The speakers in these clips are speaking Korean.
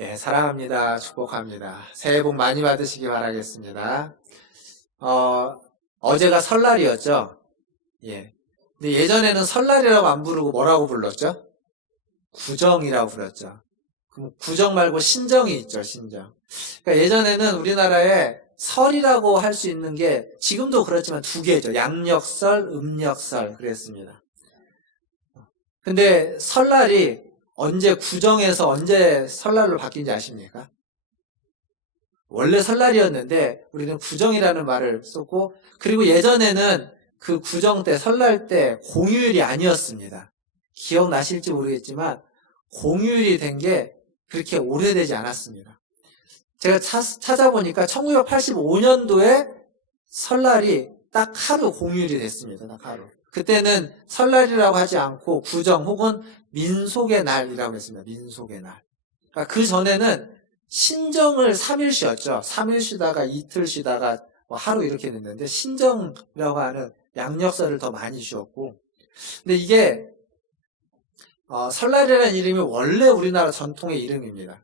예, 사랑합니다. 축복합니다. 새해 복 많이 받으시기 바라겠습니다. 어제가 설날이었죠? 예. 근데 예전에는 설날이라고 안 부르고 뭐라고 불렀죠? 구정이라고 불렀죠. 그럼 구정 말고 신정이 있죠, 신정. 그러니까 예전에는 우리나라에 설이라고 할 수 있는 게 지금도 그렇지만 두 개죠. 양력설, 음력설 그랬습니다. 근데 설날이 언제 구정에서 언제 설날로 바뀐지 아십니까? 원래 설날이었는데 우리는 구정이라는 말을 썼고, 그리고 예전에는 그 구정 때 설날 때 공휴일이 아니었습니다. 기억나실지 모르겠지만 공휴일이 된 게 그렇게 오래되지 않았습니다. 제가 찾아보니까 1985년도에 설날이 딱 하루 공휴일이 됐습니다. 딱 하루. 그때는 설날이라고 하지 않고 구정 혹은 민속의 날이라고 했습니다. 민속의 날. 그러니까 그 전에는 신정을 3일 쉬었죠. 3일 쉬다가 이틀 쉬다가 뭐 하루 이렇게 됐는데 신정이라고 하는 양력설을 더 많이 쉬었고, 근데 이게 설날이라는 이름이 원래 우리나라 전통의 이름입니다.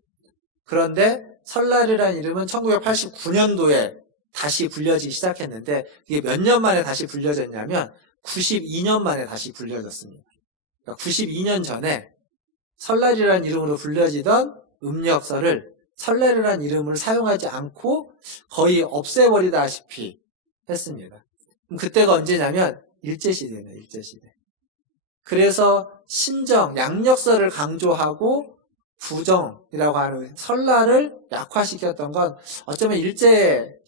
그런데 설날이라는 이름은 1989년도에 다시 불려지기 시작했는데, 이게 몇 년 만에 다시 불려졌냐면 92년 만에 다시 불려졌습니다. 그러니까 92년 전에 설날이라는 이름으로 불려지던 음력설을 설날이라는 이름을 사용하지 않고 거의 없애버리다시피 했습니다. 그럼 그때가 언제냐면 일제시대입니다. 일제시대. 그래서 신정, 양력설을 강조하고 구정이라고 하는 설날을 약화시켰던 건 어쩌면 일제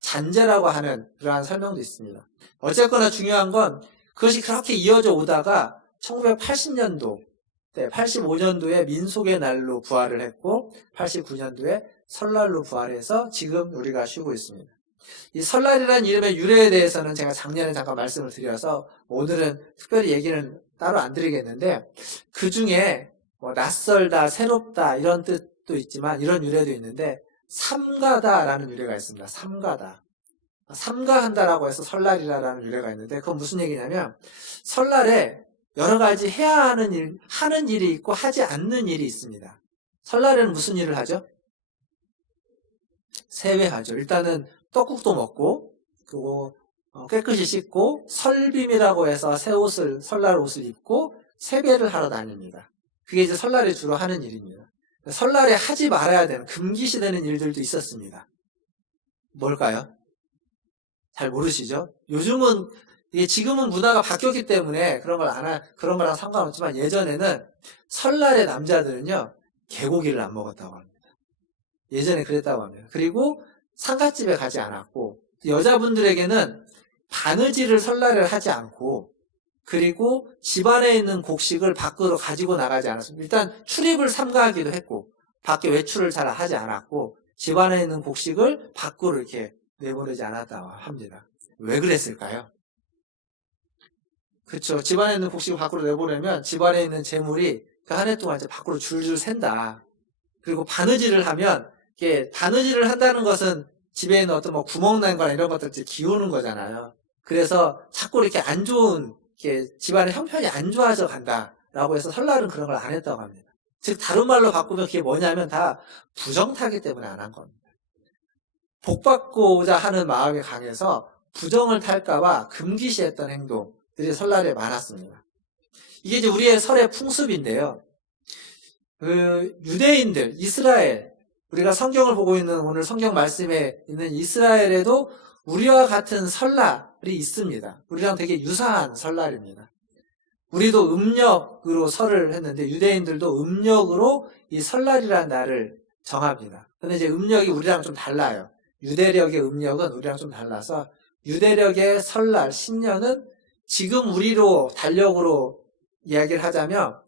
잔재라고 하는 그러한 설명도 있습니다. 어쨌거나 중요한 건 그것이 그렇게 이어져 오다가 1980년도, 85년도에 민속의 날로 부활을 했고 89년도에 설날로 부활해서 지금 우리가 쉬고 있습니다. 이 설날이라는 이름의 유래에 대해서는 제가 작년에 잠깐 말씀을 드려서 오늘은 특별히 얘기는 따로 안 드리겠는데, 그 중에 뭐 낯설다, 새롭다 이런 뜻도 있지만 이런 유래도 있는데, 삼가다라는 유래가 있습니다. 삼가다. 삼가한다라고 해서 설날이라는 유래가 있는데, 그건 무슨 얘기냐면 설날에 여러 가지 해야 하는 일이 있고 하지 않는 일이 있습니다. 설날에는 무슨 일을 하죠? 세배하죠. 일단은 떡국도 먹고, 그리고 깨끗이 씻고 설빔이라고 해서 새 옷을, 설날 옷을 입고 세배를 하러 다닙니다. 그게 이제 설날에 주로 하는 일입니다. 설날에 하지 말아야 되는, 금기시되는 일들도 있었습니다. 뭘까요? 잘 모르시죠? 요즘은, 이게 지금은 문화가 바뀌었기 때문에 그런 거랑 상관없지만 예전에는 설날에 남자들은요, 개고기를 안 먹었다고 합니다. 예전에 그랬다고 합니다. 그리고 상갓집에 가지 않았고, 여자분들에게는 바느질을 설날에 하지 않고, 그리고 집안에 있는 곡식을 밖으로 가지고 나가지 않았습니다. 일단 출입을 삼가하기도 했고, 밖에 외출을 잘 하지 않았고, 집안에 있는 곡식을 밖으로 이렇게 내보내지 않았다고 합니다. 왜 그랬을까요? 그렇죠. 집안에 있는 곡식을 밖으로 내보내면 집안에 있는 재물이 그 한 해 동안 이제 밖으로 줄줄 샌다. 그리고 바느질을 하면, 이게 바느질을 한다는 것은 집에 있는 어떤 뭐 구멍 난 거나 이런 것들 이제 기우는 거잖아요. 그래서 자꾸 이렇게 안 좋은, 이렇게 집안의 형편이 안 좋아져 간다라고 해서 설날은 그런 걸 안 했다고 합니다. 즉 다른 말로 바꾸면 그게 뭐냐면 다 부정타기 때문에 안 한 겁니다. 복 받고자 하는 마음이 강해서 부정을 탈까봐 금기시했던 행동들이 설날에 많았습니다. 이게 이제 우리의 설의 풍습인데요. 그 유대인들, 이스라엘, 우리가 성경을 보고 있는 오늘 성경 말씀에 있는 이스라엘에도 우리와 같은 설날이 있습니다. 우리랑 되게 유사한 설날입니다. 우리도 음력으로 설을 했는데 유대인들도 음력으로 이 설날이라는 날을 정합니다. 근데 이제 음력이 우리랑 좀 달라요. 유대력의 음력은 우리랑 좀 달라서 유대력의 설날, 신년은 지금 우리로 달력으로 이야기를 하자면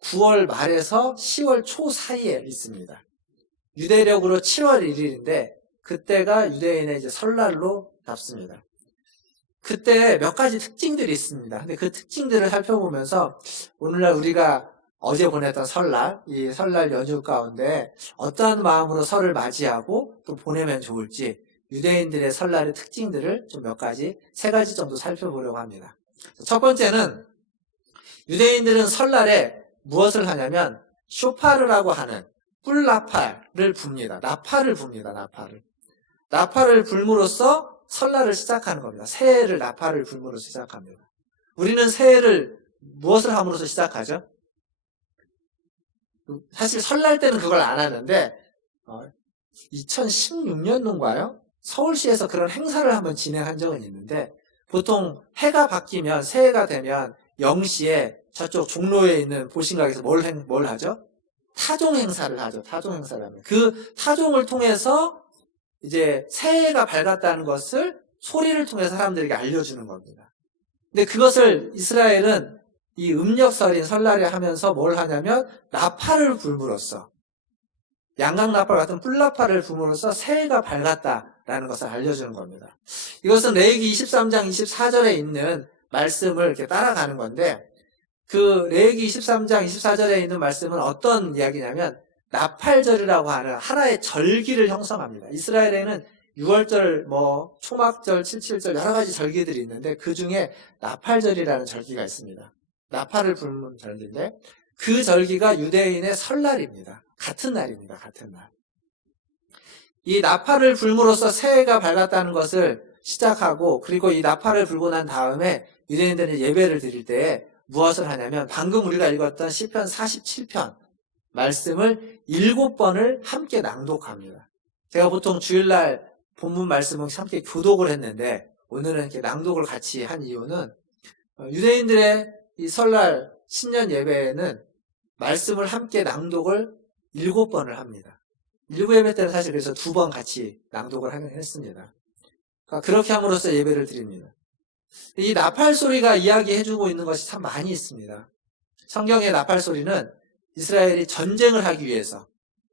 9월 말에서 10월 초 사이에 있습니다. 유대력으로 7월 1일인데 그때가 유대인의 이제 설날로 잡습니다. 그때 몇 가지 특징들이 있습니다. 근데 그 특징들을 살펴보면서 오늘날 우리가 어제 보냈던 설날, 이 설날 연휴 가운데 어떠한 마음으로 설을 맞이하고 또 보내면 좋을지 유대인들의 설날의 특징들을 좀 몇 가지, 세 가지 정도 살펴보려고 합니다. 첫 번째는 유대인들은 설날에 무엇을 하냐면 쇼파르라고 하는 뿔 나팔을 붑니다. 나팔을 붑니다. 나팔을. 나팔을 불므로써 설날을 시작하는 겁니다. 새해를 나팔을 불므로써 시작합니다. 우리는 새해를 무엇을 함으로써 시작하죠? 사실 설날 때는 그걸 안 하는데 2016년도인가요? 서울시에서 그런 행사를 한번 진행한 적은 있는데 보통 해가 바뀌면 새해가 되면 0시에 저쪽 종로에 있는 보신각에서 뭘 하죠? 타종 행사를 하죠. 타종 행사를 하면 그 타종을 통해서 이제 새해가 밝았다는 것을 소리를 통해서 사람들에게 알려주는 겁니다. 근데 그것을 이스라엘은 이 음력설인 설날에 하면서 뭘 하냐면 나팔을 불므로써 양강나팔 같은 뿔나팔을 불므로써 새해가 밝았다라는 것을 알려주는 겁니다. 이것은 레위기 23장 24절에 있는 말씀을 이렇게 따라가는 건데 그 레위기 23장 24절에 있는 말씀은 어떤 이야기냐면 나팔절이라고 하는 하나의 절기를 형성합니다. 이스라엘에는 6월절, 초막절, 칠칠절 여러 가지 절기들이 있는데 그 중에 나팔절이라는 절기가 있습니다. 나팔을 불는 절기인데 그 절기가 유대인의 설날입니다. 같은 날입니다. 같은 날. 이 나팔을 불므로써 새해가 밝았다는 것을 시작하고 그리고 이 나팔을 불고 난 다음에 유대인들은 예배를 드릴 때에 무엇을 하냐면 방금 우리가 읽었던 시편 47편 말씀을 7번을 함께 낭독합니다. 제가 보통 주일날 본문 말씀을 함께 교독을 했는데 오늘은 이렇게 낭독을 같이 한 이유는 유대인들의 이 설날 신년 예배에는 말씀을 함께 낭독을 7번을 합니다. 일부 예배 때는 사실 그래서 2번 같이 낭독을 했습니다. 그러니까 그렇게 함으로써 예배를 드립니다. 이 나팔 소리가 이야기해주고 있는 것이 참 많이 있습니다. 성경의 나팔 소리는 이스라엘이 전쟁을 하기 위해서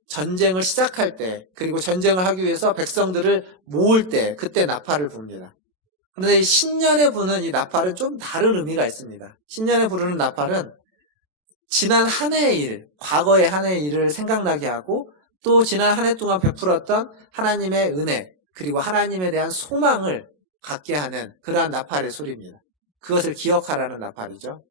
전쟁을 시작할 때 그리고 전쟁을 하기 위해서 백성들을 모을 때 그때 나팔을 붑니다. 그런데 이 신년에 부는 이 나팔은 좀 다른 의미가 있습니다. 신년에 부르는 나팔은 지난 한 해의 일, 과거의 한 해의 일을 생각나게 하고 또 지난 한 해 동안 베풀었던 하나님의 은혜 그리고 하나님에 대한 소망을 갖게 하는 그러한 나팔의 소리입니다. 그것을 기억하라는 나팔이죠.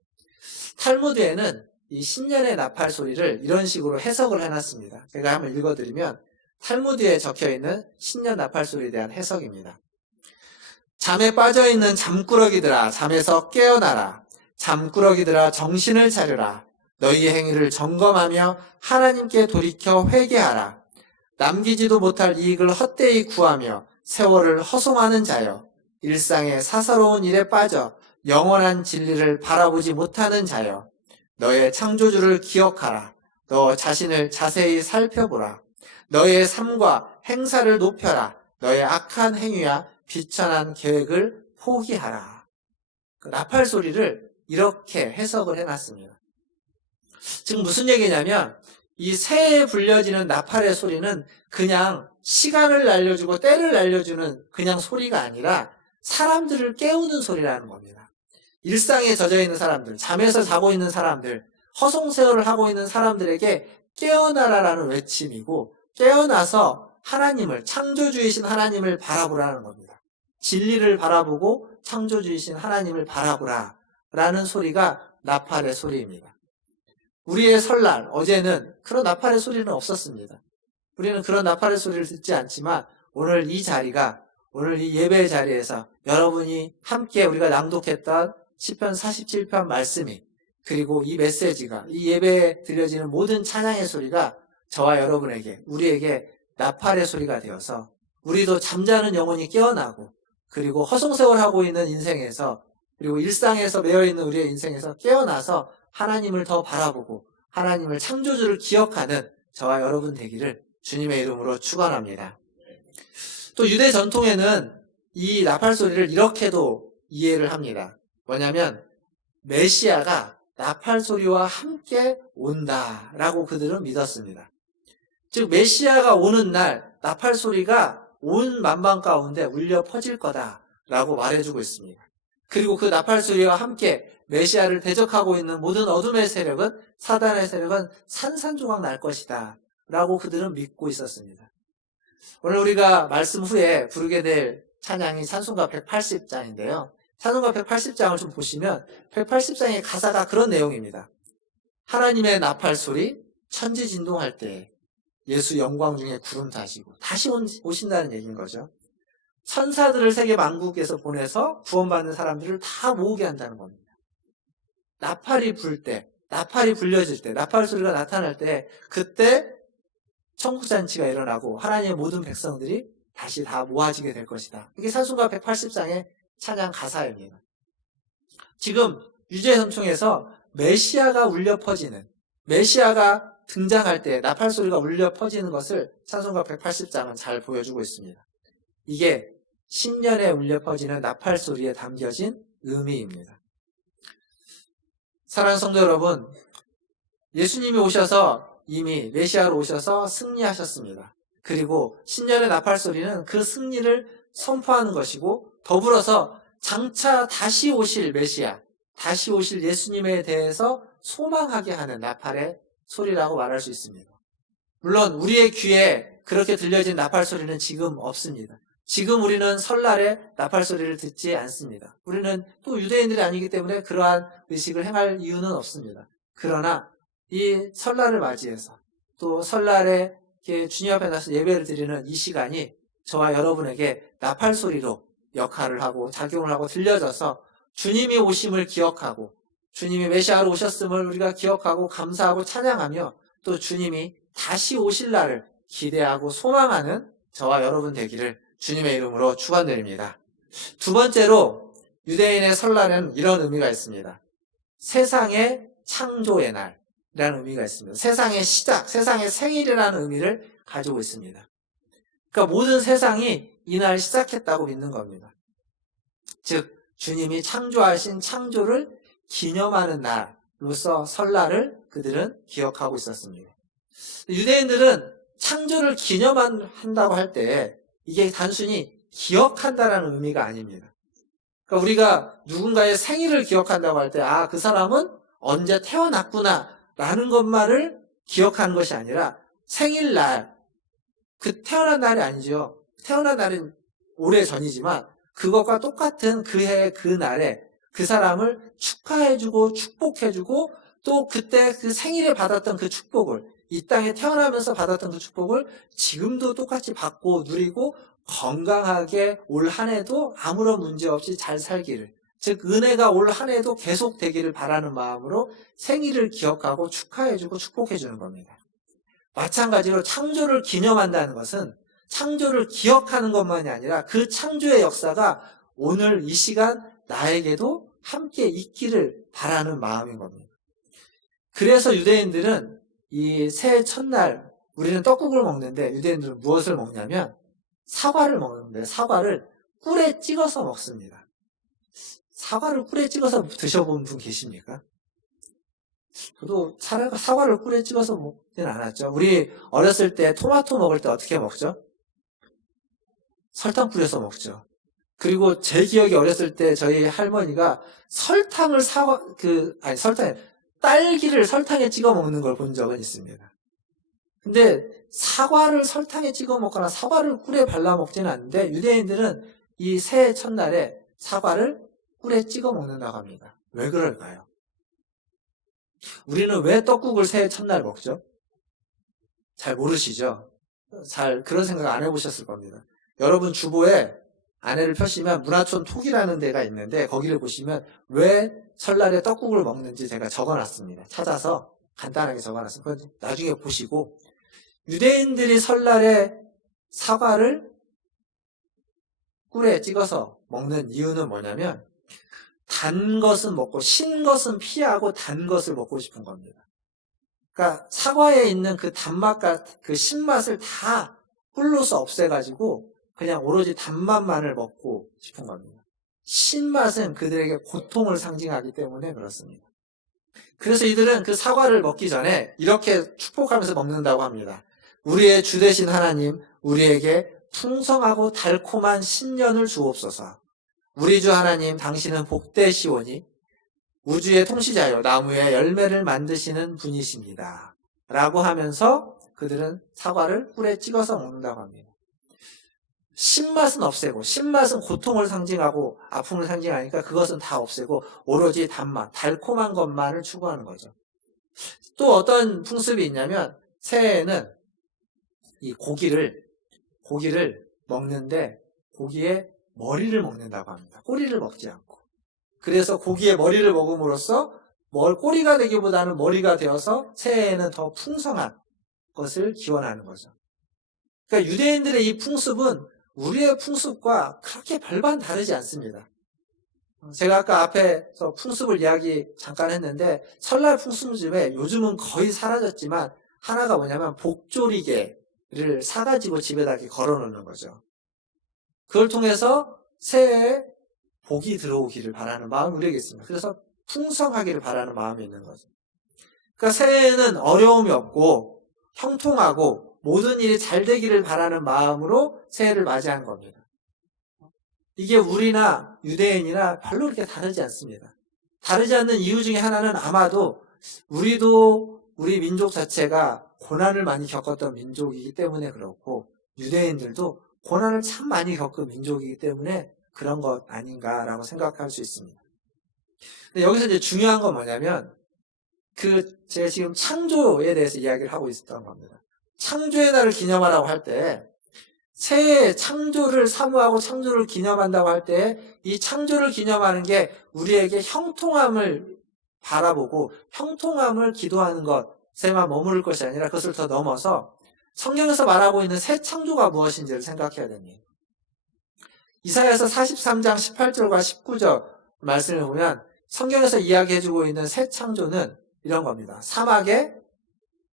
탈무드에는 이 신년의 나팔 소리를 이런 식으로 해석을 해놨습니다. 제가 한번 읽어드리면 탈무드에 적혀있는 신년 나팔 소리에 대한 해석입니다. 잠에 빠져있는 잠꾸러기들아 잠에서 깨어나라. 잠꾸러기들아 정신을 차려라. 너희의 행위를 점검하며 하나님께 돌이켜 회개하라. 남기지도 못할 이익을 헛되이 구하며 세월을 허송하는 자여 일상의 사사로운 일에 빠져 영원한 진리를 바라보지 못하는 자여 너의 창조주를 기억하라. 너 자신을 자세히 살펴보라. 너의 삶과 행사를 높여라. 너의 악한 행위와 비천한 계획을 포기하라. 그 나팔 소리를 이렇게 해석을 해놨습니다. 지금 무슨 얘기냐면 이 새해에 불려지는 나팔의 소리는 그냥 시간을 알려주고 때를 알려주는 그냥 소리가 아니라 사람들을 깨우는 소리라는 겁니다. 일상에 젖어 있는 사람들, 잠에서 자고 있는 사람들, 허송세월을 하고 있는 사람들에게 깨어나라라는 외침이고 깨어나서 하나님을, 창조주이신 하나님을 바라보라는 겁니다. 진리를 바라보고 창조주이신 하나님을 바라보라라는 소리가 나팔의 소리입니다. 우리의 설날, 어제는 그런 나팔의 소리는 없었습니다. 우리는 그런 나팔의 소리를 듣지 않지만 오늘 이 자리가, 오늘 이 예배의 자리에서 여러분이 함께 우리가 낭독했던 시편 47편 말씀이 그리고 이 메시지가 이 예배에 들려지는 모든 찬양의 소리가 저와 여러분에게, 우리에게 나팔의 소리가 되어서 우리도 잠자는 영혼이 깨어나고 그리고 허송세월하고 있는 인생에서 그리고 일상에서 매여있는 우리의 인생에서 깨어나서 하나님을 더 바라보고 하나님을 창조주를 기억하는 저와 여러분 되기를 주님의 이름으로 축원합니다. 또 유대 전통에는 이 나팔 소리를 이렇게도 이해를 합니다. 뭐냐면 메시아가 나팔 소리와 함께 온다라고 그들은 믿었습니다. 즉 메시아가 오는 날 나팔 소리가 온 만방 가운데 울려 퍼질 거다라고 말해주고 있습니다. 그리고 그 나팔 소리와 함께 메시아를 대적하고 있는 모든 어둠의 세력은, 사단의 세력은 산산조각 날 것이다 라고 그들은 믿고 있었습니다. 오늘 우리가 말씀 후에 부르게 될 찬양이 찬송가 180장인데요. 찬송가 180장을 좀 보시면 180장의 가사가 그런 내용입니다. 하나님의 나팔 소리 천지진동할 때 예수 영광 중에 구름 타시고 다시 오신다는 얘기인 거죠. 천사들을 세계 만국에서 보내서 구원받는 사람들을 다 모으게 한다는 겁니다. 나팔이 불 때, 나팔이 불려질 때, 나팔 소리가 나타날 때 그때 천국잔치가 일어나고 하나님의 모든 백성들이 다시 다 모아지게 될 것이다. 이게 사순과 180장의 찬양 가사입니다. 지금 유재현총에서 메시아가 울려 퍼지는, 메시아가 등장할 때 나팔 소리가 울려 퍼지는 것을 찬송가 180장은 잘 보여주고 있습니다. 이게 신년에 울려 퍼지는 나팔 소리에 담겨진 의미입니다. 사랑하는 성도 여러분, 예수님이 오셔서 이미 메시아로 오셔서 승리하셨습니다. 그리고 신년의 나팔 소리는 그 승리를 선포하는 것이고 더불어서 장차 다시 오실 메시아, 다시 오실 예수님에 대해서 소망하게 하는 나팔의 소리라고 말할 수 있습니다. 물론 우리의 귀에 그렇게 들려진 나팔 소리는 지금 없습니다. 지금 우리는 설날에 나팔 소리를 듣지 않습니다. 우리는 또 유대인들이 아니기 때문에 그러한 의식을 행할 이유는 없습니다. 그러나 이 설날을 맞이해서 또 설날에 주님 앞에 나서 예배를 드리는 이 시간이 저와 여러분에게 나팔 소리로 역할을 하고 작용을 하고 들려져서 주님이 오심을 기억하고 주님이 메시아로 오셨음을 우리가 기억하고 감사하고 찬양하며 또 주님이 다시 오실 날을 기대하고 소망하는 저와 여러분 되기를 주님의 이름으로 축원드립니다. 두 번째로 유대인의 설날은 이런 의미가 있습니다. 세상의 창조의 날이라는 의미가 있습니다. 세상의 시작, 세상의 생일이라는 의미를 가지고 있습니다. 그러니까 모든 세상이 이날 시작했다고 믿는 겁니다. 즉 주님이 창조하신 창조를 기념하는 날로서 설날을 그들은 기억하고 있었습니다. 유대인들은 창조를 기념한다고 할 때 이게 단순히 기억한다라는 의미가 아닙니다. 그러니까 우리가 누군가의 생일을 기억한다고 할 때 그 사람은 언제 태어났구나 라는 것만을 기억하는 것이 아니라 생일날, 그 태어난 날이 아니죠. 태어난 날은 오래전이지만 그것과 똑같은 그 해 그 날에 그 사람을 축하해주고 축복해주고 또 그때 그 생일에 받았던 그 축복을 이 땅에 태어나면서 받았던 그 축복을 지금도 똑같이 받고 누리고 건강하게 올 한 해도 아무런 문제 없이 잘 살기를, 즉 은혜가 올 한 해도 계속되기를 바라는 마음으로 생일을 기억하고 축하해주고 축복해주는 겁니다. 마찬가지로 창조를 기념한다는 것은 창조를 기억하는 것만이 아니라 그 창조의 역사가 오늘 이 시간 나에게도 함께 있기를 바라는 마음인 겁니다. 그래서 유대인들은 이 새해 첫날 우리는 떡국을 먹는데 유대인들은 무엇을 먹냐면 사과를 먹는데 사과를 꿀에 찍어서 먹습니다. 사과를 꿀에 찍어서 드셔본 분 계십니까? 저도 사과를 꿀에 찍어서 먹지는 않았죠. 우리 어렸을 때 토마토 먹을 때 어떻게 먹죠? 설탕 뿌려서 먹죠. 그리고 제 기억에 어렸을 때 저희 할머니가 딸기를 설탕에 찍어 먹는 걸 본 적은 있습니다. 근데 사과를 설탕에 찍어 먹거나 사과를 꿀에 발라 먹지는 않는데 유대인들은 이 새해 첫날에 사과를 꿀에 찍어 먹는다고 합니다. 왜 그럴까요? 우리는 왜 떡국을 새해 첫날 먹죠? 잘 모르시죠? 잘 그런 생각 안 해보셨을 겁니다. 여러분 주보에 안에를 펴시면 문화촌 톡이라는 데가 있는데 거기를 보시면 왜 설날에 떡국을 먹는지 제가 적어놨습니다. 찾아서 간단하게 적어놨습니다. 나중에 보시고 유대인들이 설날에 사과를 꿀에 찍어서 먹는 이유는 뭐냐면 단 것은 먹고 신 것은 피하고 단 것을 먹고 싶은 겁니다. 그러니까 사과에 있는 그 단맛과 그 신맛을 다 꿀로서 없애가지고 그냥 오로지 단맛만을 먹고 싶은 겁니다. 신맛은 그들에게 고통을 상징하기 때문에 그렇습니다. 그래서 이들은 그 사과를 먹기 전에 이렇게 축복하면서 먹는다고 합니다. 우리의 주 되신 하나님, 우리에게 풍성하고 달콤한 신년을 주옵소서. 우리 주 하나님, 당신은 복되시오니 우주의 통치자요 나무의 열매를 만드시는 분이십니다. 라고 하면서 그들은 사과를 꿀에 찍어서 먹는다고 합니다. 신맛은 없애고, 신맛은 고통을 상징하고 아픔을 상징하니까 그것은 다 없애고 오로지 단맛, 달콤한 것만을 추구하는 거죠. 또 어떤 풍습이 있냐면 새해에는 이 고기를 먹는데 고기의 머리를 먹는다고 합니다. 꼬리를 먹지 않고. 그래서 고기의 머리를 먹음으로써 꼬리가 되기보다는 머리가 되어서 새해에는 더 풍성한 것을 기원하는 거죠. 그러니까 유대인들의 이 풍습은 우리의 풍습과 그렇게 별반 다르지 않습니다. 제가 아까 앞에서 풍습을 이야기 잠깐 했는데 설날 풍습 중에 요즘은 거의 사라졌지만 하나가 뭐냐면 복조리개를 사가지고 집에다 이렇게 걸어놓는 거죠. 그걸 통해서 새해에 복이 들어오기를 바라는 마음이 우리에게 있습니다. 그래서 풍성하기를 바라는 마음이 있는 거죠. 그러니까 새해에는 어려움이 없고 형통하고 모든 일이 잘 되기를 바라는 마음으로 새해를 맞이한 겁니다. 이게 우리나 유대인이나 별로 그렇게 다르지 않습니다. 다르지 않는 이유 중에 하나는 아마도 우리 민족 자체가 고난을 많이 겪었던 민족이기 때문에 그렇고 유대인들도 고난을 참 많이 겪은 민족이기 때문에 그런 것 아닌가라고 생각할 수 있습니다. 근데 여기서 이제 중요한 건 뭐냐면 제가 지금 창조에 대해서 이야기를 하고 있었던 겁니다. 창조의 날을 기념하라고 할 때 새해 창조를 사모하고 창조를 기념한다고 할 때 이 창조를 기념하는 게 우리에게 형통함을 바라보고 형통함을 기도하는 것에만 머무를 것이 아니라 그것을 더 넘어서 성경에서 말하고 있는 새 창조가 무엇인지를 생각해야 됩니다. 이사야서 43장 18절과 19절 말씀을 보면 성경에서 이야기해주고 있는 새 창조는 이런 겁니다. 사막에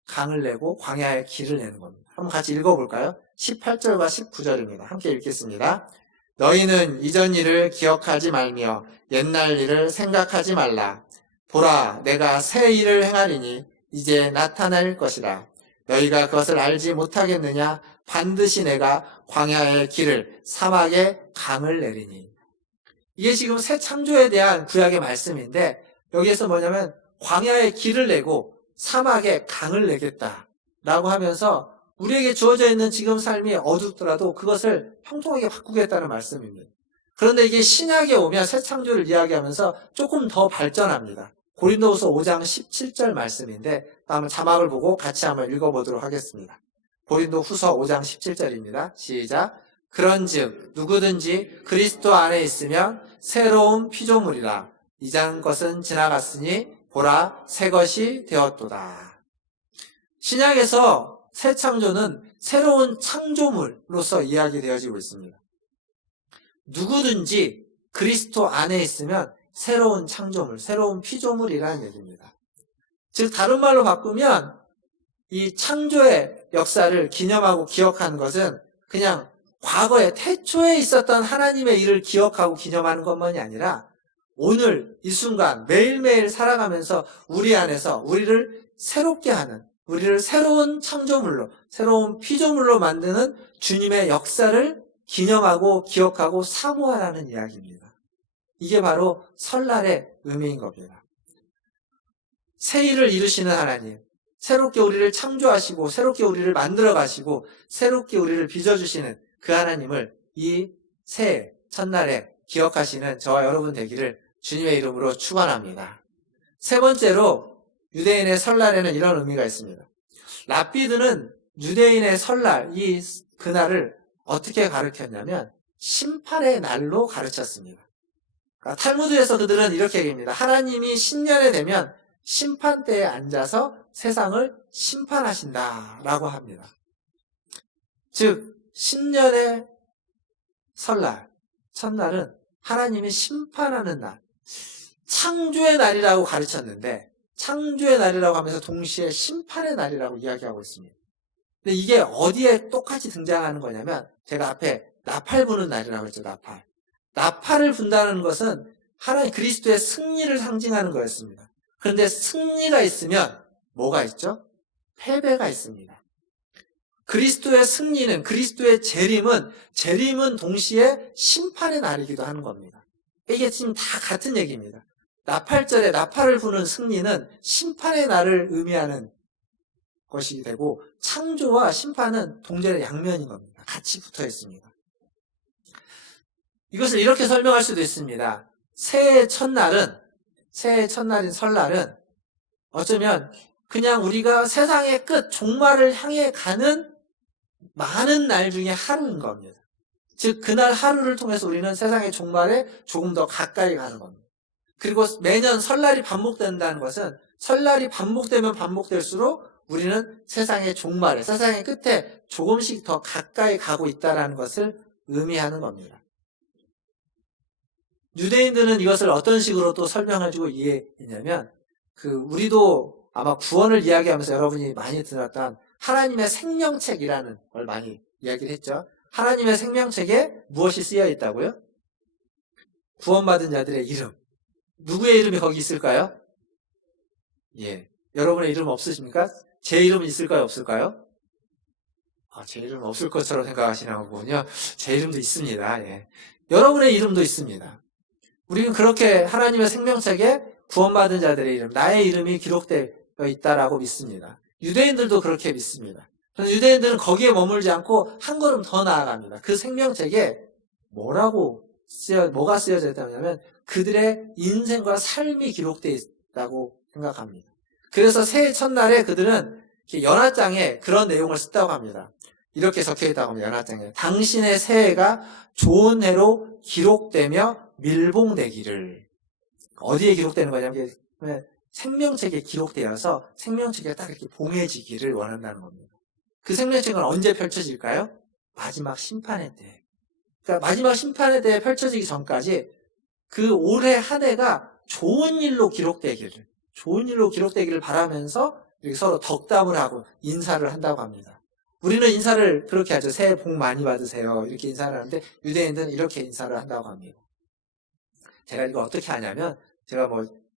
강을 내고 광야에 길을 내는 겁니다. 한번 같이 읽어볼까요? 18절과 19절입니다. 함께 읽겠습니다. 너희는 이전 일을 기억하지 말며 옛날 일을 생각하지 말라. 보라, 내가 새 일을 행하리니 이제 나타날 것이라. 너희가 그것을 알지 못하겠느냐? 반드시 내가 광야의 길을 사막에 강을 내리니. 이게 지금 새 창조에 대한 구약의 말씀인데 여기에서 뭐냐면 광야의 길을 내고 사막에 강을 내겠다라고 하면서 우리에게 주어져 있는 지금 삶이 어둡더라도 그것을 형통하게 바꾸겠다는 말씀입니다. 그런데 이게 신약에 오면 새 창조를 이야기하면서 조금 더 발전합니다. 고린도후서 5장 17절 말씀인데 다음은 자막을 보고 같이 한번 읽어보도록 하겠습니다. 고린도후서 5장 17절입니다. 시작. 그런즉 누구든지 그리스도 안에 있으면 새로운 피조물이라. 이전 것은 지나갔으니 보라 새 것이 되었도다. 신약에서 새 창조는 새로운 창조물로서 이야기되어지고 있습니다. 누구든지 그리스도 안에 있으면 새로운 창조물, 새로운 피조물이라는 얘기입니다. 즉 다른 말로 바꾸면 이 창조의 역사를 기념하고 기억하는 것은 그냥 과거에 태초에 있었던 하나님의 일을 기억하고 기념하는 것만이 아니라 오늘 이 순간 매일매일 살아가면서 우리 안에서 우리를 새롭게 하는, 우리를 새로운 창조물로, 새로운 피조물로 만드는 주님의 역사를 기념하고 기억하고 사모하라는 이야기입니다. 이게 바로 설날의 의미인 겁니다. 새 일을 이루시는 하나님, 새롭게 우리를 창조하시고 새롭게 우리를 만들어 가시고 새롭게 우리를 빚어주시는 그 하나님을 이 새해 첫날에 기억하시는 저와 여러분 되기를 주님의 이름으로 축원합니다. 세 번째로 유대인의 설날에는 이런 의미가 있습니다. 랍비드는 유대인의 설날, 이 그날을 어떻게 가르쳤냐면 심판의 날로 가르쳤습니다. 그러니까 탈무드에서 그들은 이렇게 얘기합니다. 하나님이 신년에 되면 심판대에 앉아서 세상을 심판하신다라고 합니다. 즉 신년의 설날, 첫날은 하나님이 심판하는 날, 창조의 날이라고 가르쳤는데 창조의 날이라고 하면서 동시에 심판의 날이라고 이야기하고 있습니다. 근데 이게 어디에 똑같이 등장하는 거냐면 제가 앞에 나팔 부는 날이라고 했죠. 나팔을 분다는 것은 하나님 그리스도의 승리를 상징하는 거였습니다. 그런데 승리가 있으면 뭐가 있죠? 패배가 있습니다. 그리스도의 승리는, 그리스도의 재림은 동시에 심판의 날이기도 하는 겁니다. 이게 지금 다 같은 얘기입니다. 나팔절에 나팔을 부는 승리는 심판의 날을 의미하는 것이 되고 창조와 심판은 동전의 양면인 겁니다. 같이 붙어 있습니다. 이것을 이렇게 설명할 수도 있습니다. 새해 첫날인 설날은 어쩌면 그냥 우리가 세상의 끝, 종말을 향해 가는 많은 날 중에 하루인 겁니다. 즉 그날 하루를 통해서 우리는 세상의 종말에 조금 더 가까이 가는 겁니다. 그리고 매년 설날이 반복된다는 것은 설날이 반복되면 반복될수록 우리는 세상의 종말에, 세상의 끝에 조금씩 더 가까이 가고 있다는 것을 의미하는 겁니다. 유대인들은 이것을 어떤 식으로 또 설명해주고 이해했냐면, 우리도 아마 구원을 이야기하면서 여러분이 많이 들었던 하나님의 생명책이라는 걸 많이 이야기를 했죠. 하나님의 생명책에 무엇이 쓰여 있다고요? 구원받은 자들의 이름. 누구의 이름이 거기 있을까요? 예. 여러분의 이름 없으십니까? 제 이름은 있을까요? 없을까요? 제 이름은 없을 것처럼 생각하시나 보군요. 제 이름도 있습니다. 예. 여러분의 이름도 있습니다. 우리는 그렇게 하나님의 생명책에 구원받은 자들의 이름, 나의 이름이 기록되어 있다라고 믿습니다. 유대인들도 그렇게 믿습니다. 그래서 유대인들은 거기에 머물지 않고 한 걸음 더 나아갑니다. 그 생명책에 뭐가 쓰여져 있다면 그들의 인생과 삶이 기록되어 있다고 생각합니다. 그래서 새해 첫날에 그들은 연합장에 그런 내용을 썼다고 합니다. 이렇게 적혀 있다고 합니다. 연합장에. 당신의 새해가 좋은 해로 기록되며 밀봉되기를. 어디에 기록되는 거냐면 생명책에 기록되어서 생명책에 딱 이렇게 봉해지기를 원한다는 겁니다. 그 생명책은 언제 펼쳐질까요? 마지막 심판의 때. 그러니까 마지막 심판의 때에 펼쳐지기 전까지 그 올해 한 해가 좋은 일로 기록되기를 바라면서 이렇게 서로 덕담을 하고 인사를 한다고 합니다. 우리는 인사를 그렇게 하죠. 새해 복 많이 받으세요. 이렇게 인사를 하는데 유대인들은 이렇게 인사를 한다고 합니다. 제가 이거 어떻게 하냐면 제가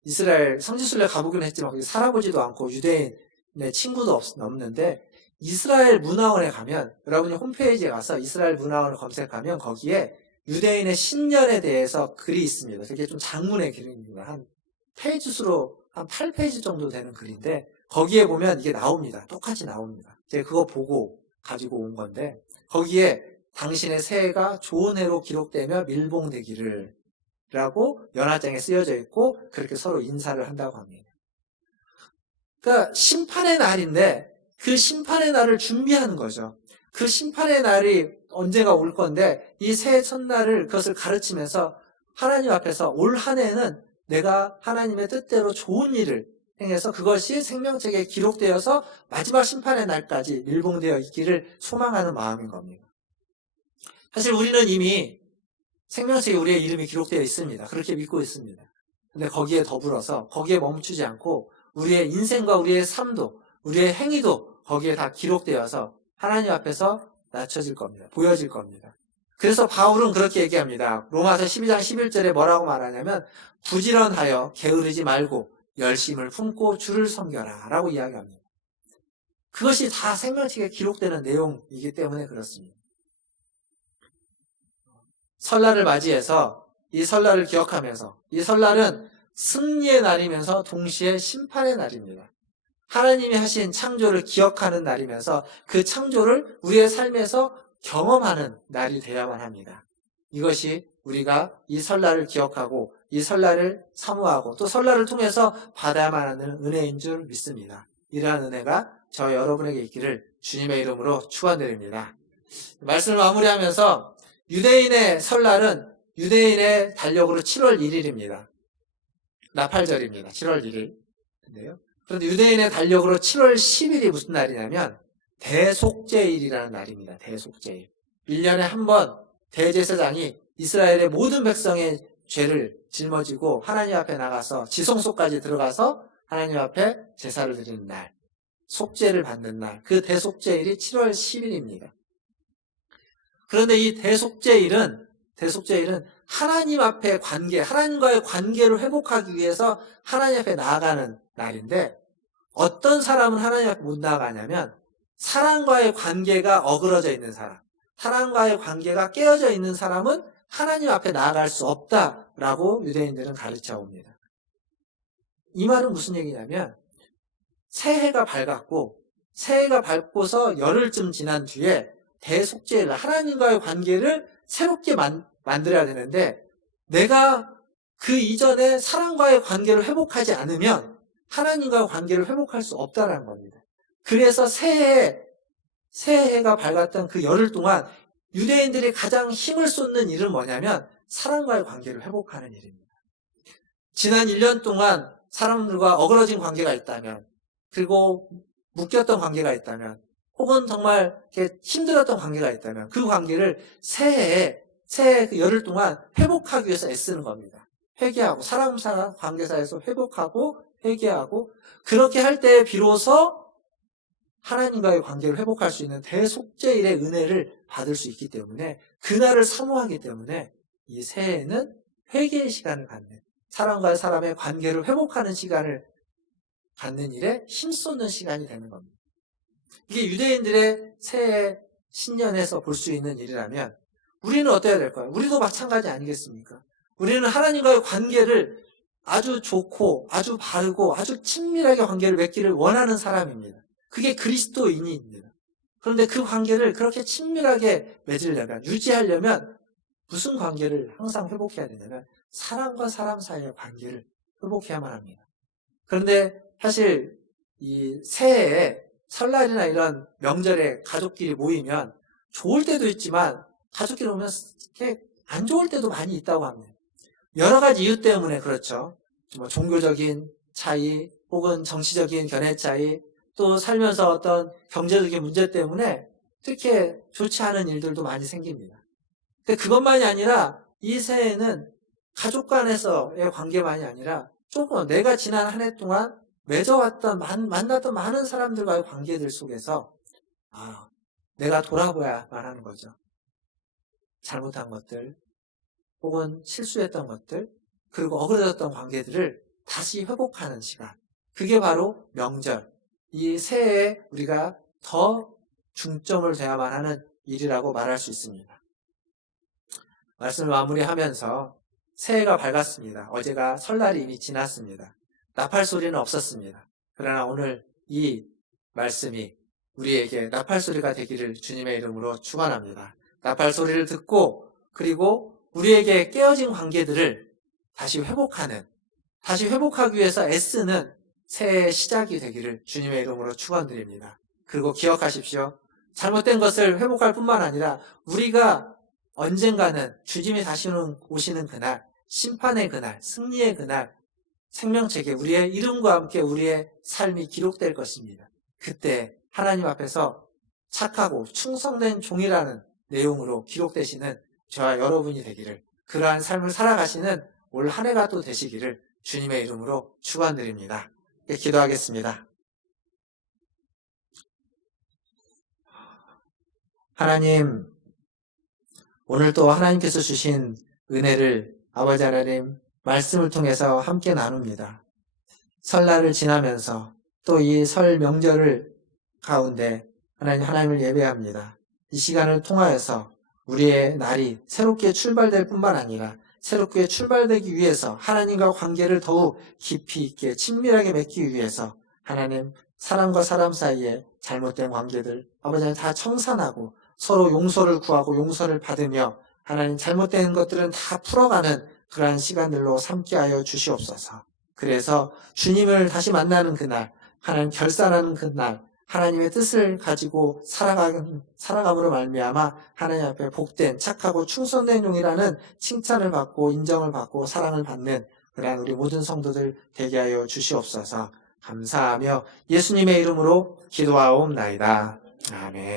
이스라엘 성지순례 가보긴 했지만 거기 살아보지도 않고 유대인의 친구도 없는데 이스라엘 문화원에 가면 여러분이 홈페이지에 가서 이스라엘 문화원을 검색하면 거기에 유대인의 신년에 대해서 글이 있습니다. 그게 좀 장문의 글입니다. 한 페이지 수로 한 8페이지 정도 되는 글인데 거기에 보면 이게 나옵니다. 똑같이 나옵니다. 제가 그거 보고 가지고 온 건데 거기에 당신의 새해가 좋은 해로 기록되며 밀봉되기를 라고 연합장에 쓰여져 있고 그렇게 서로 인사를 한다고 합니다. 그러니까 심판의 날인데 그 심판의 날을 준비하는 거죠. 그 심판의 날이 언제가 올 건데 이 새해 첫날을 그것을 가르치면서 하나님 앞에서 올 한 해는 내가 하나님의 뜻대로 좋은 일을 행해서 그것이 생명책에 기록되어서 마지막 심판의 날까지 밀봉되어 있기를 소망하는 마음인 겁니다. 사실 우리는 이미 생명책에 우리의 이름이 기록되어 있습니다. 그렇게 믿고 있습니다. 근데 거기에 더불어서 거기에 멈추지 않고 우리의 인생과 우리의 삶도 우리의 행위도 거기에 다 기록되어서 하나님 앞에서 낮춰질 겁니다. 보여질 겁니다. 그래서 바울은 그렇게 얘기합니다. 로마서 12장 11절에 뭐라고 말하냐면 부지런하여 게으르지 말고 열심을 품고 주를 섬겨라 라고 이야기합니다. 그것이 다 생명책에 기록되는 내용이기 때문에 그렇습니다. 설날을 맞이해서 이 설날을 기억하면서 이 설날은 승리의 날이면서 동시에 심판의 날입니다. 하나님이 하신 창조를 기억하는 날이면서 그 창조를 우리의 삶에서 경험하는 날이 되어야만 합니다. 이것이 우리가 이 설날을 기억하고 이 설날을 사모하고 또 설날을 통해서 받아야만 하는 은혜인 줄 믿습니다. 이러한 은혜가 저 여러분에게 있기를 주님의 이름으로 축원드립니다. 말씀을 마무리하면서 유대인의 설날은 유대인의 달력으로 7월 1일입니다. 나팔절입니다. 7월 1일. 그런데 유대인의 달력으로 7월 10일이 무슨 날이냐면 대속죄일이라는 날입니다. 대속죄일. 1년에 한 번 대제사장이 이스라엘의 모든 백성의 죄를 짊어지고 하나님 앞에 나가서 지성소까지 들어가서 하나님 앞에 제사를 드리는 날, 속죄를 받는 날, 그 대속죄일이 7월 10일입니다. 그런데 이 대속죄일은 하나님 앞에 하나님과의 관계를 회복하기 위해서 하나님 앞에 나아가는 날인데 어떤 사람은 하나님 앞에 못 나아가냐면 사랑과의 관계가 어그러져 있는 사람, 사랑과의 관계가 깨어져 있는 사람은 하나님 앞에 나아갈 수 없다라고 유대인들은 가르쳐 옵니다. 이 말은 무슨 얘기냐면 새해가 밝고서 열흘쯤 지난 뒤에 대속죄일, 하나님과의 관계를 새롭게 만들어야 되는데 내가 그 이전에 사랑과의 관계를 회복하지 않으면 하나님과의 관계를 회복할 수 없다는 겁니다. 그래서 새해에 새해가 밝았던 그 열흘 동안 유대인들이 가장 힘을 쏟는 일은 뭐냐면 사람과의 관계를 회복하는 일입니다. 지난 1년 동안 사람들과 어그러진 관계가 있다면, 그리고 묶였던 관계가 있다면, 혹은 정말 이렇게 힘들었던 관계가 있다면 그 관계를 새해 그 열흘 동안 회복하기 위해서 애쓰는 겁니다. 회개하고, 사람 관계사에서 회복하고 회개하고, 그렇게 할 때 비로소 하나님과의 관계를 회복할 수 있는 대속죄일의 은혜를 받을 수 있기 때문에, 그날을 사모하기 때문에 이 새해에는 회개의 시간을 갖는, 사람과 사람의 관계를 회복하는 시간을 갖는 일에 힘쏟는 시간이 되는 겁니다. 이게 유대인들의 새해 신년에서 볼 수 있는 일이라면 우리는 어때야 될까요? 우리도 마찬가지 아니겠습니까? 우리는 하나님과의 관계를 아주 좋고 아주 바르고 아주 친밀하게 관계를 맺기를 원하는 사람입니다. 그게 그리스도인입니다. 그런데 그 관계를 그렇게 친밀하게 맺으려면, 유지하려면 무슨 관계를 항상 회복해야 되냐면 사람과 사람 사이의 관계를 회복해야만 합니다. 그런데 사실 이 새해에 설날이나 이런 명절에 가족끼리 모이면 좋을 때도 있지만 가족끼리 오면 이렇게 안 좋을 때도 많이 있다고 합니다. 여러 가지 이유 때문에 그렇죠. 뭐 종교적인 차이, 혹은 정치적인 견해 차이, 또 살면서 어떤 경제적인 문제 때문에 이렇게 좋지 않은 일들도 많이 생깁니다. 근데 그것만이 아니라 이 새해에는 가족 간에서의 관계만이 아니라 조금 내가 지난 한 해 동안 맺어왔던, 만났던 많은 사람들과의 관계들 속에서 내가 돌아봐야만 하는 거죠. 잘못한 것들, 혹은 실수했던 것들, 그리고 어그러졌던 관계들을 다시 회복하는 시간. 그게 바로 명절. 이 새해에 우리가 더 중점을 둬야만 하는 일이라고 말할 수 있습니다. 말씀을 마무리하면서 새해가 밝았습니다. 어제가 설날이 이미 지났습니다. 나팔 소리는 없었습니다. 그러나 오늘 이 말씀이 우리에게 나팔 소리가 되기를 주님의 이름으로 축원합니다. 나팔 소리를 듣고, 그리고 우리에게 깨어진 관계들을 다시 회복하기 위해서 애쓰는 새해의 시작이 되기를 주님의 이름으로 축원드립니다. 그리고 기억하십시오. 잘못된 것을 회복할 뿐만 아니라 우리가 언젠가는 주님이 다시 오시는 그날, 심판의 그날, 승리의 그날, 생명책에 우리의 이름과 함께 우리의 삶이 기록될 것입니다. 그때 하나님 앞에서 착하고 충성된 종이라는 내용으로 기록되시는 저와 여러분이 되기를, 그러한 삶을 살아가시는 올 한 해가 또 되시기를 주님의 이름으로 축원드립니다. 기도하겠습니다. 하나님, 오늘 또 하나님께서 주신 은혜를 아버지 하나님 말씀을 통해서 함께 나눕니다. 설날을 지나면서 또 이 설 명절을 가운데 하나님을 예배합니다. 이 시간을 통하여서 우리의 날이 새롭게 출발될 뿐만 아니라 새롭게 출발되기 위해서 하나님과 관계를 더욱 깊이 있게 친밀하게 맺기 위해서 하나님, 사람과 사람 사이에 잘못된 관계들 아버지 하나님 다 청산하고 서로 용서를 구하고 용서를 받으며 하나님 잘못된 것들은 다 풀어가는 그러한 시간들로 삼게 하여 주시옵소서. 그래서 주님을 다시 만나는 그날, 하나님 결산하는 그날, 하나님의 뜻을 가지고 살아감으로 말미암아 하나님 앞에 복된 착하고 충성된 종이라는 칭찬을 받고 인정을 받고 사랑을 받는 그러한 우리 모든 성도들 되게 하여 주시옵소서. 감사하며 예수님의 이름으로 기도하옵나이다. 아멘.